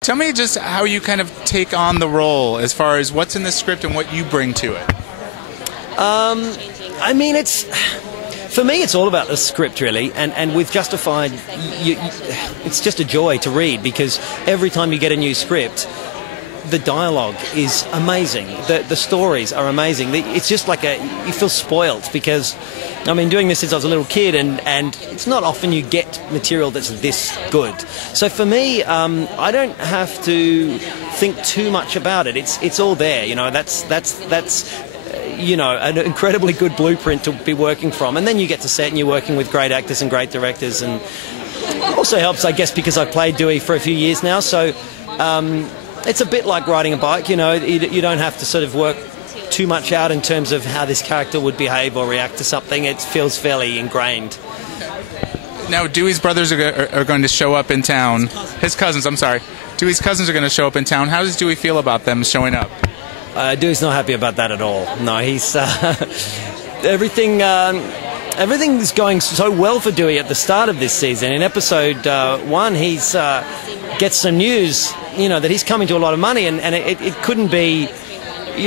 Tell me just how you kind of take on the role as far as what's in the script and what you bring to it. I mean, for me, it's all about the script, really, and with Justified, it's just a joy to read because every time you get a new script, the dialogue is amazing. The stories are amazing. It's just like you feel spoilt because, I mean, doing this since I was a little kid, and it's not often you get material that's this good. So for me, I don't have to think too much about it. It's all there. You know, that's you know, an incredibly good blueprint to be working from. And then you get to set and you're working with great actors and great directors, and it also helps, I guess, because I've played Dewey for a few years now. So it's a bit like riding a bike. You know, you don't have to sort of work too much out in terms of how this character would behave or react to something. It feels fairly ingrained. Now, Dewey's brothers are going to show up in town. His cousins, I'm sorry. Dewey's cousins are going to show up in town. How does Dewey feel about them showing up? Dewey's not happy about that at all. No, he's everything's going so well for Dewey at the start of this season. In episode 1, he's gets some news, you know, that he's coming to a lot of money, and it couldn't be,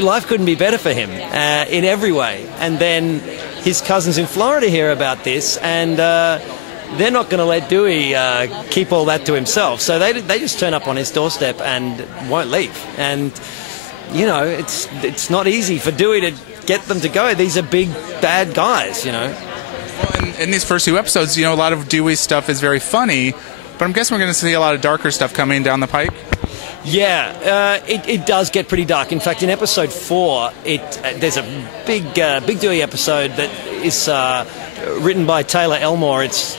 life couldn't be better for him in every way. And then his cousins in Florida hear about this, and they're not going to let Dewey keep all that to himself. So they just turn up on his doorstep and won't leave. And you know, it's not easy for Dewey to get them to go. These are big, bad guys, you know. Well, in these first 2 episodes, you know, a lot of Dewey's stuff is very funny, but I'm guessing we're going to see a lot of darker stuff coming down the pike. Yeah, it does get pretty dark. In fact, in episode 4, there's a big Dewey episode that is written by Taylor Elmore. It's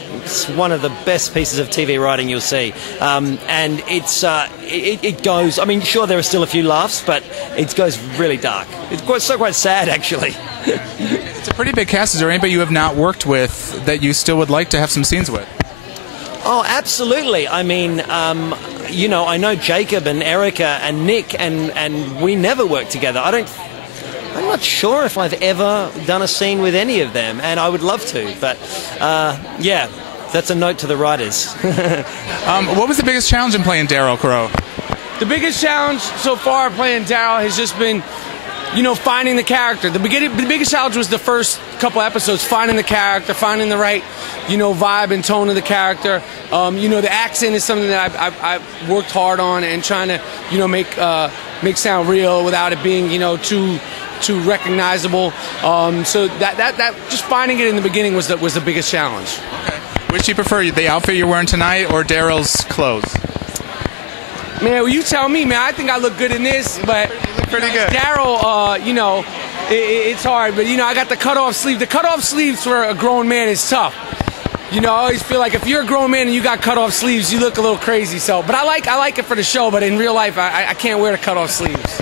one of the best pieces of TV writing you'll see, and it goes. I mean, sure, there are still a few laughs, but it goes really dark. It's quite sad, actually. It's a pretty big cast. Is there anybody you have not worked with that you still would like to have some scenes with? Oh, absolutely. I mean, you know, I know Jacob and Erica and Nick, and we never worked together. I'm not sure if I've ever done a scene with any of them, and I would love to, but yeah, that's a note to the writers. What was the biggest challenge in playing Daryl Crowe? The biggest challenge so far playing Daryl has just been, you know, finding the character. The biggest challenge was the first couple episodes, finding the character, finding the right, you know, vibe and tone of the character. You know, the accent is something that I've worked hard on and trying to, you know, make sound real without it being, you know, too recognizable. So that just finding it in the beginning was the biggest challenge. Okay. Which do you prefer, the outfit you're wearing tonight or Daryl's clothes? Man, well, you tell me, man. I think I look good in this, but pretty good. Daryl, you know, it's hard, but you know, I got the cutoff sleeve. The cutoff sleeves for a grown man is tough. You know, I always feel like if you're a grown man and you got cutoff sleeves, you look a little crazy. So, but I like it for the show, but in real life, I can't wear the cutoff sleeves.